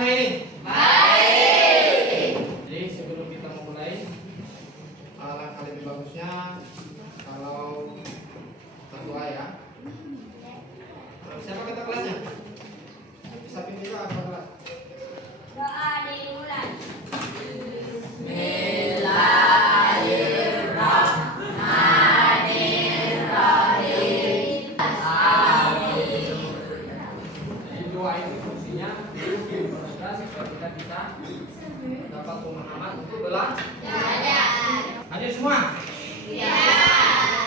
semua ini? Baik. Jadi sebelum kita memulai, alangkah lebih bagusnya kalau berdoa ya. Siapa kata kelasnya? Bisa pilih juga apa kelas? Doa dimulai. Bismillahirrahmanirrahim. Jadi doa itu fungsinya supaya kita bisa dapat pemahaman untuk belajar. Hadir semua? Ya.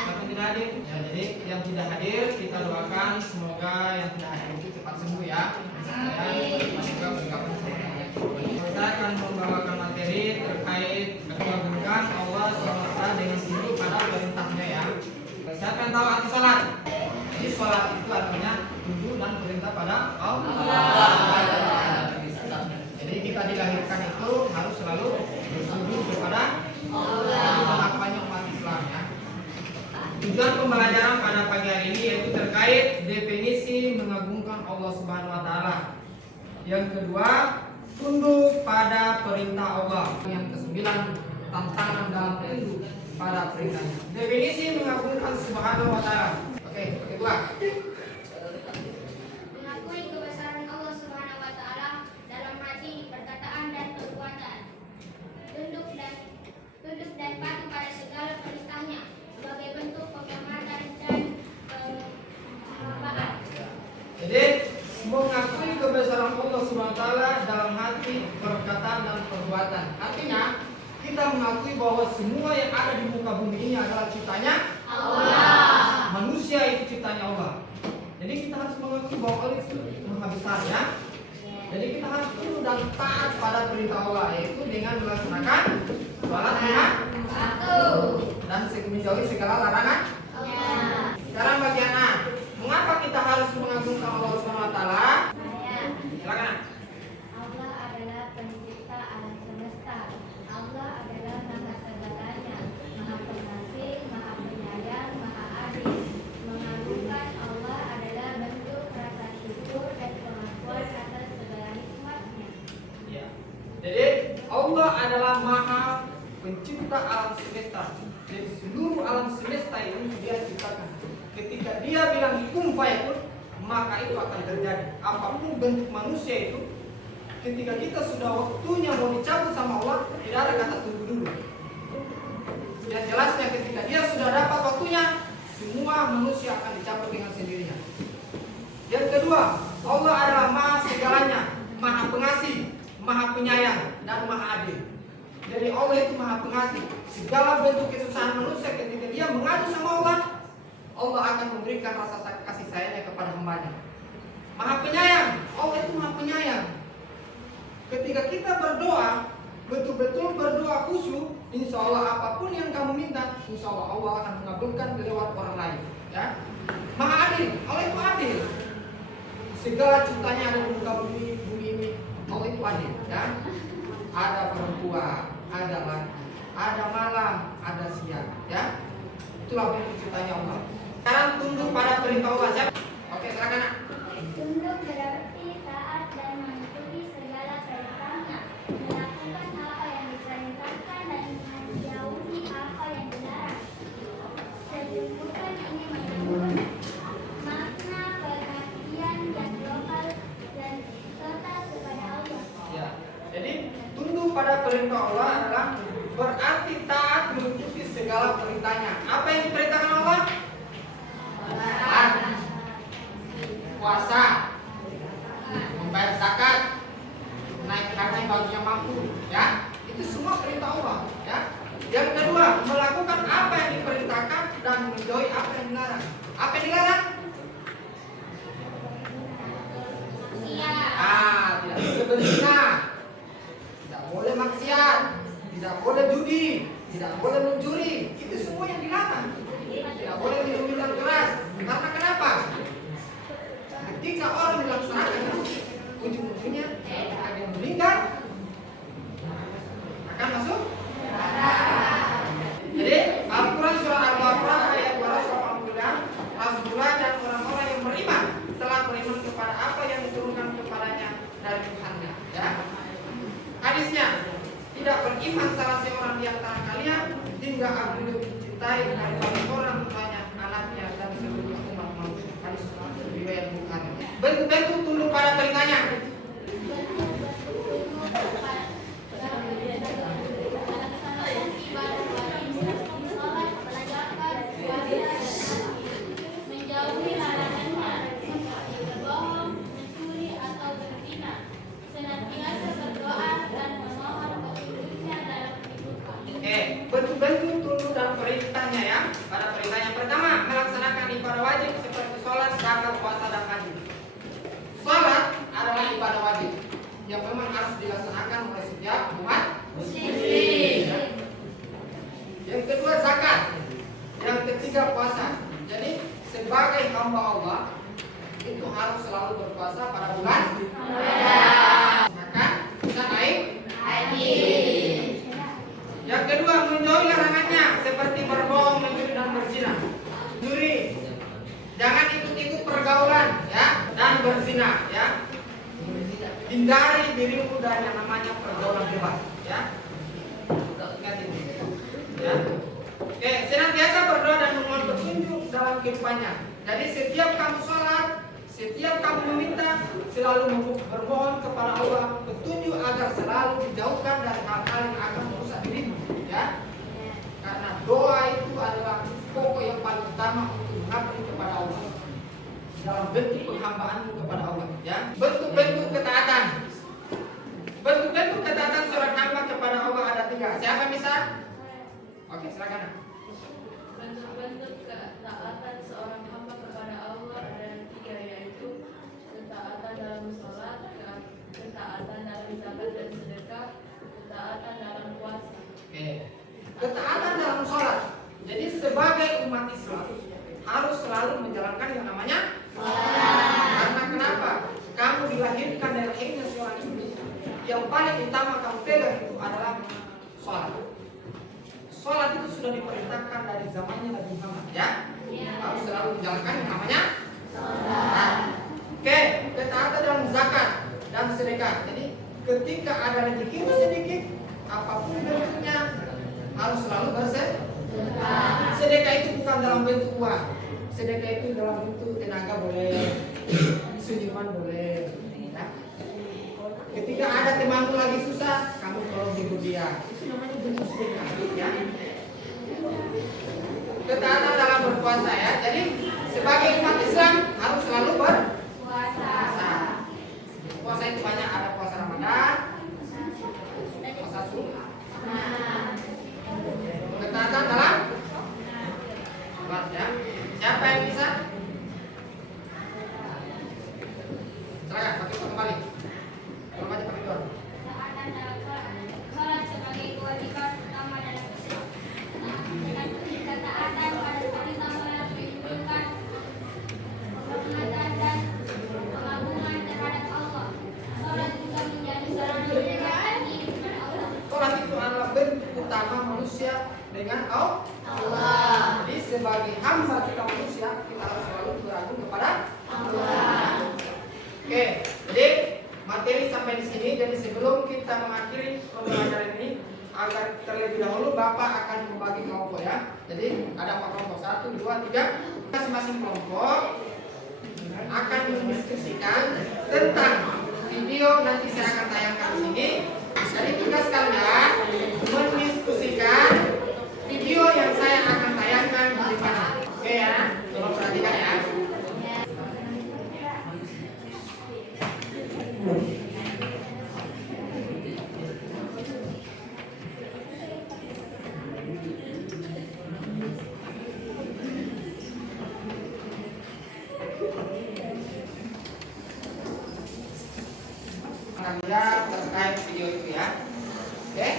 Siapa tidak hadir? Ya, jadi yang tidak hadir kita doakan semoga yang tidak hadir itu cepat sembuh ya. Supaya mereka bergabung sama kita. Kita akan membawakan materi terkait menggabungkan Allah SWT dengan tunduk pada perintahnya ya. Siapa yang tahu arti sholat? Jadi sholat itu artinya tunduk dan perintah pada Allah. Jadi kita dilahirkan itu harus selalu bersujud kepada Allah. Harapannya umat Islam ya. Tujuan pembelajaran pada pagi hari ini yaitu terkait definisi mengagungkan Allah Subhanahu wa taala. Yang kedua, tunduk pada perintah Allah. Yang kesembilan, tantangan dalam tunduk pada perintahnya. Definisi mengagungkan Subhanahu wa taala. Oke, kedua. Mengakui kebesaran Allah Subhanahu wa taala dalam hati, perkataan dan perbuatan. Tunduk dan patuh pada segala perintahnya sebagai bentuk penghormatan dan penghambaan. Jadi mengakui kebesaran Allah Subhanahu wa taala dalam hati, perkataan dan perbuatan. Artinya kita mengakui bahwa semua yang ada di muka bumi ini adalah ciptanya Allah. Manusia itu ciptanya Allah. Jadi kita harus mengakui bahwa Allah itu Maha Besar ya. Jadi kita harus tunduk dan taat pada perintah Allah, yaitu dengan melaksanakan sholat lima dan menjauhi segala larangan. Sekarang bagian A. Mengapa kita harus mengagungkan Allah Subhanahu wa taala? Silakan. Allah adalah pencipta alam semesta. Allah adalah Maha segalanya, Maha pengasih, Maha penyayang, Maha adil. Mengagungkan Allah adalah bentuk rasa syukur dan pengakuan atas segala nikmatnya. Ya. Jadi Allah adalah Maha pencipta alam semesta. Jadi seluruh alam semesta ini Dia ciptakan. Ketika Dia bilang kun fayakun, maka itu akan terjadi. Apapun bentuk manusia itu, ketika kita sudah waktunya mau dicabut sama Allah, tidak ada kata tunggu dulu. Yang jelasnya ketika Dia sudah dapat waktunya, semua manusia akan dicabut dengan sendirinya. Yang kedua, Allah adalah Maha segalanya, Maha pengasih, Maha penyayang, dan Maha adil. Jadi Allah itu Maha pengasih. Segala bentuk kesusahan manusia ketika dia mengadu sama Allah, Allah akan memberikan rasa kasih sayangnya kepada hambanya. Maha penyayang, Allah itu Maha penyayang. Ketika kita berdoa, betul-betul berdoa khusyuk, insya Allah apapun yang kamu minta, insya Allah akan mengabulkan lewat orang lain. Ya, Maha adil, Allah itu adil. Segala ciptanya ada di muka bumi ini, Allah itu adil. Ya, ada perempuan, ada laki, ada malam, ada siang. Ya, itulah bentuk ciptanya Allah. Sekarang tunduk pada perintah Allah. Siap? Oke, silakan nak. Tunduk berarti taat dan mengikuti segala perintahnya, melakukan apa yang diperintahkan dan menjauhi apa yang dilarang. Sesungguhnya ini mengandung makna perhatian yang global dan total kepada Allah. Ya, jadi tunduk pada perintah Allah adalah berarti taat mengikuti segala perintahnya. Apa yang diperintahkan Allah? Taat, puasa, membayar zakat, naik haji bagi yang mampu. Ya, itu semua perintah Allah. Ya. Yang kedua, melakukan apa yang diperintahkan dan menjauhi apa yang dilarang. Apa yang dilarang? Tidak boleh berzina, tidak boleh maksiat, tidak boleh judi, tidak boleh mencuri. Itu semua yang dilarang. Tidak boleh minum minuman keras. Karena kenapa? Ketika orang dilaksanakan, ujung-ujungnya ada yang meninggal, akan masuk. Jadi Al-Quran surah Al-Baqarah ayat 289, Rasulullah dan orang-orang yang beriman telah beriman kepada apa yang diturunkan kepadanya dari Tuhannya. Ya. beriman salah seorang di antara kalian hingga aku lebih cintai daripada orang tuanya, anaknya dan seluruh umat manusia. Hadis riwayat Bukhari. Bentuk-bentuk tunduk pada perintahnya. Menjauhi larangannya seperti berbohong, mencuri atau berzina, senantiasa berdoa dan memohon petunjuknya dalam kehidupan. Bentuk-bentuk tunduk dan perintahnya ya. Pada perintahnya pertama, melaksanakan ibadah wajib seperti sholat, zakat, puasa dan haji. Sholat adalah ibadah wajib yang memang harus dilaksanakan oleh setiap umat muslim. Yang kedua zakat. Yang ketiga puasa. Jadi sebagai hamba Allah itu harus selalu berpuasa pada bulan Ramadan. Bisa naik haji. Yang kedua menjauhi larangannya seperti berbohong, mencuri dan berzina. Juri, jangan ikut-ikut pergaulan ya dan berzina ya. Hindari dirimu dari yang namanya pergaulan bebas ya. Ingat ini ya. Senantiasa berdoa dan memohon petunjuk dalam kehidupannya. Jadi setiap kamu sholat, setiap kamu meminta, selalu bermohon kepada Allah petunjuk agar selalu dijauhkan dari hal-hal yang akan merusak dirimu ya. Karena doa itu adalah pokok yang paling utama untuk mengabdi kepada Allah dalam bentuk penghambaanmu kepada Allah ya. Bentuk-bentuk ketaatan. Bentuk-bentuk ketaatan seorang hamba kepada Allah ada 3. Siapa bisa? Oke, silakan. Bentuk-bentuk ketaatan seorang hamba kepada Allah ada 3, yaitu ketaatan dalam sholat, ketaatan dalam zakat dan sedekah, ketaatan dalam puasa. Ketaatan dalam sholat. Jadi sebagai umat Islam harus selalu menjalankan yang namanya sholat. Karena kenapa? Kamu dilahirkan dari lahirnya seorang ibu, yang paling utama kamu pegang itu adalah sholat. Sholat itu sudah diperintahkan dari zamannya Nabi Muhammad ya. Harus selalu menjalankan yang namanya sholat. Ketaatan dalam zakat dan sedekah. Jadi ketika ada rezeki sedikit, apapun bentuknya harus selalu bersedekah. Sedekah itu bukan dalam bentuk uang. Sedekah itu dalam bentuk tenaga boleh, senyuman boleh ya. Ketika ada temanmu lagi susah, kamu tolong hibur dia. Itu namanya bentuk sedekah ya. Ketaatan dalam berpuasa ya. Jadi sebagai umat Islam harus selalu berpuasa. Puasa itu banyak, ada puasa Ramadan, puasa sunnah. Ketaatan dalam sholat ya. Siapa yang bisa? Silakan, pakai kembali. Kalau baca pakai dua. Ketaatan dalam sholat sebagai kewajiban utama dalam Islam. Ketaatan pada perintah sholat menunjukkan penghormatan dan pengagungan terhadap Allah. Sholat juga menjadi sarana mendekatkan diri kepada Allah. Sholat itu adalah bentuk utama manusia dengan Allah. Jadi sebagai hamba kita manusia, kita harus selalu beragung kepada Allah. Jadi materi sampai di sini. Jadi sebelum kita mengakhiri pembelajaran ini, agar terlebih dahulu Bapak akan membagi kelompok ya. Jadi ada 4 kelompok, 1, 2, 3. Masing-masing kelompok akan mendiskusikan tentang video nanti saya akan tayangkan di sini. Jadi tugas kalian mendiskusikan video yang saya akan tayangkan di depan. Oke ya, tolong perhatikan ya. Anda terkait video itu ya. Oke?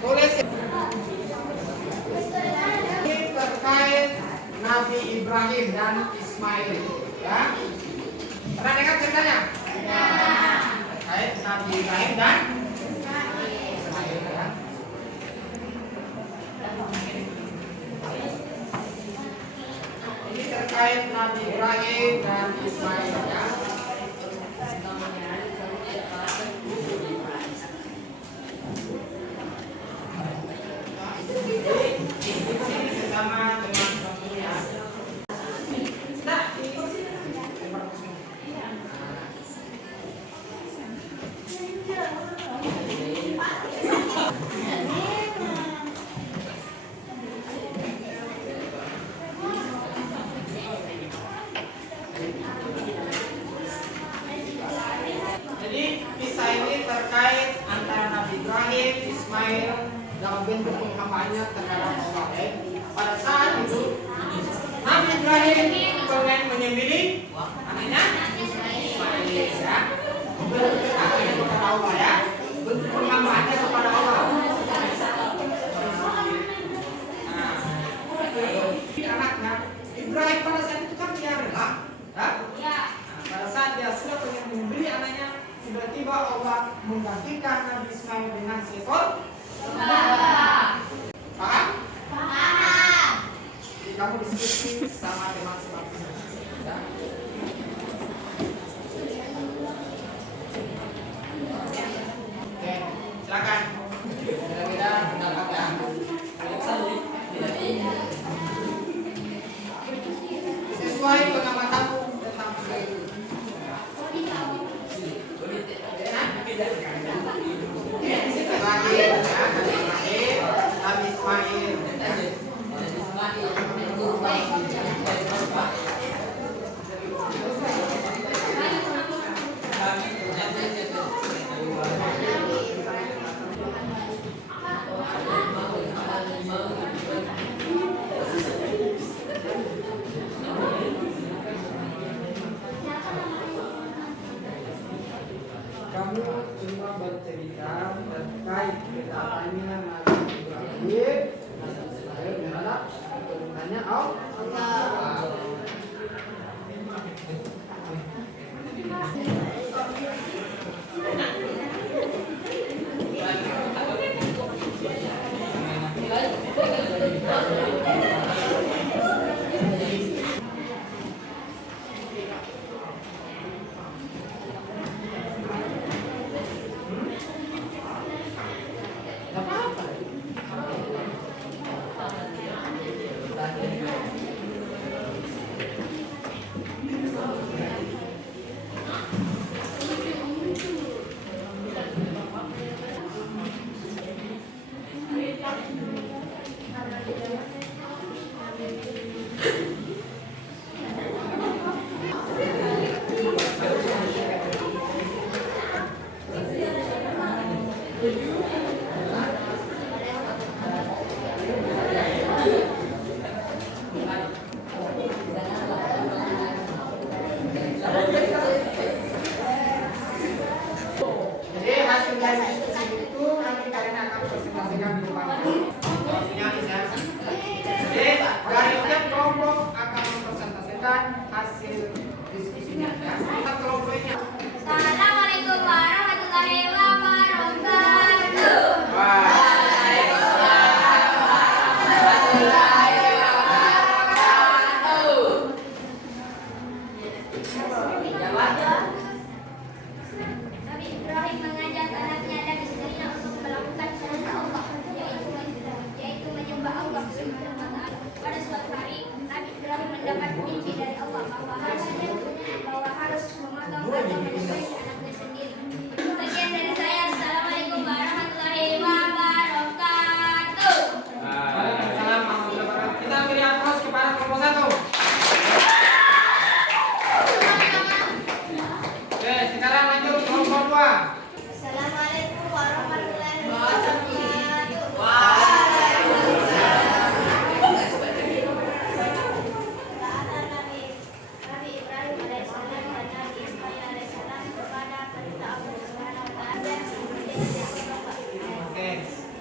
Tulis ini terkait Nabi Ibrahim dan Ismail ya. Pernah dengar ceritanya? Terkait Nabi Ibrahim dan Ismail ya. Ini terkait Nabi Ibrahim dan Ismail ya. hambanya terhadap Allah. Pada saat itu Nabi Ibrahim pengen menyembelih anaknya Ismail ya. Bentuk anaknya kepada Allah ya. Bentuk penghambaannya kepada Allah. Anaknya Ibrahim pada saat itu kan dia rela, ya? Pada saat dia sudah pengen membeli anaknya, tiba-tiba Allah menggantikan Nabi Ismail dengan seekor paham? Paham. Jadi kamu diskusi sama teman sebab ya? Oke, silakan. Kira-kira pendapatnya. Sesuai pengamatanku tentang itu. Nabi Ismail. Kamu cuma bercerita terkait ketatannya Nabi Ibrahim terhadap perintahnya Allah. Jadi hasil dari diskusi itu nanti kalian akan presentasikan di depan. Jadi dari tiap kelompok akan mempresentasikan hasil diskusinya. Ya, kita kelompoknya. Assalamualaikum warahmatullahi wabarakatuh. Nabi Ibrahim mengajak anaknya dan istrinya untuk melakukan perintah Allah, yaitu menyembah Allah Subhanahu wa Ta'ala. Pada suatu hari, Nabi Ibrahim mendapat mimpi dari Allah bahwa harus memotong atau menyembelih anaknya sendiri. Sekian dari saya. Assalamualaikum warahmatullahi wabarakatuh. Waalaikumsalam warahmatullahi wabarakatuh. Kita beri aplaus kepada kelompok 1. Oke, sekarang lanjut kelompok 2. Assalamualaikum warahmatullahi wabarakatuh. Ketaatan Nabi Ibrahim alaihissalam dan Nabi Ismail alaihissalam kepada perintah Allah Subhanahu wa Ta'ala. Oke,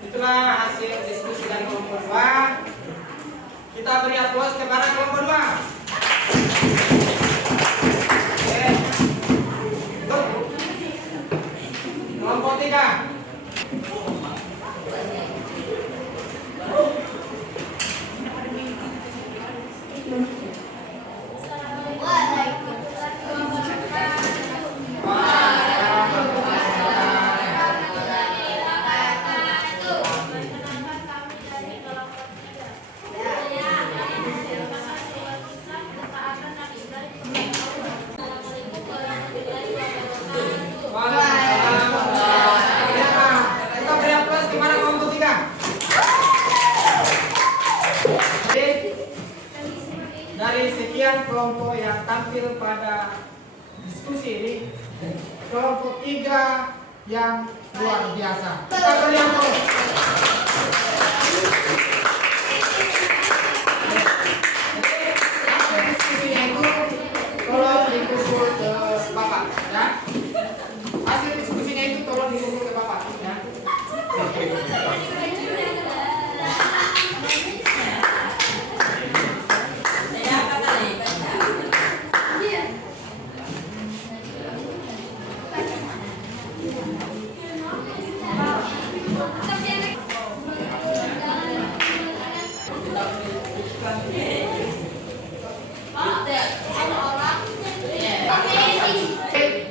itulah hasil diskusi dari kelompok 2. Kita beri aplaus kepada kelompok 2. Oke. Kelompok 3. Kita beri aplaus kepada kelompok 3. Dari sekian kelompok yang tampil pada diskusi ini, kelompok 3 yang luar biasa. Kita beri aplaus. Hasil diskusinya itu tolong dikumpul ke Bapak, ya. Hasil diskusinya itu tolong dikumpul ke Bapak, ya.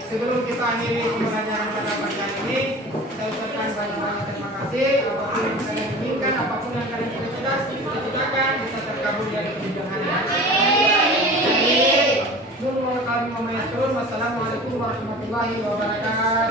Sebelum kita akhiri pembelajaran pada pagi ini, saya ucapkan banyak-banyak terima kasih. Apapun yang kalian inginkan, apapun yang kalian cita-citakan bisa terkabul dari kebijakan ini. Wassalamualaikum warahmatullahi wabarakatuh.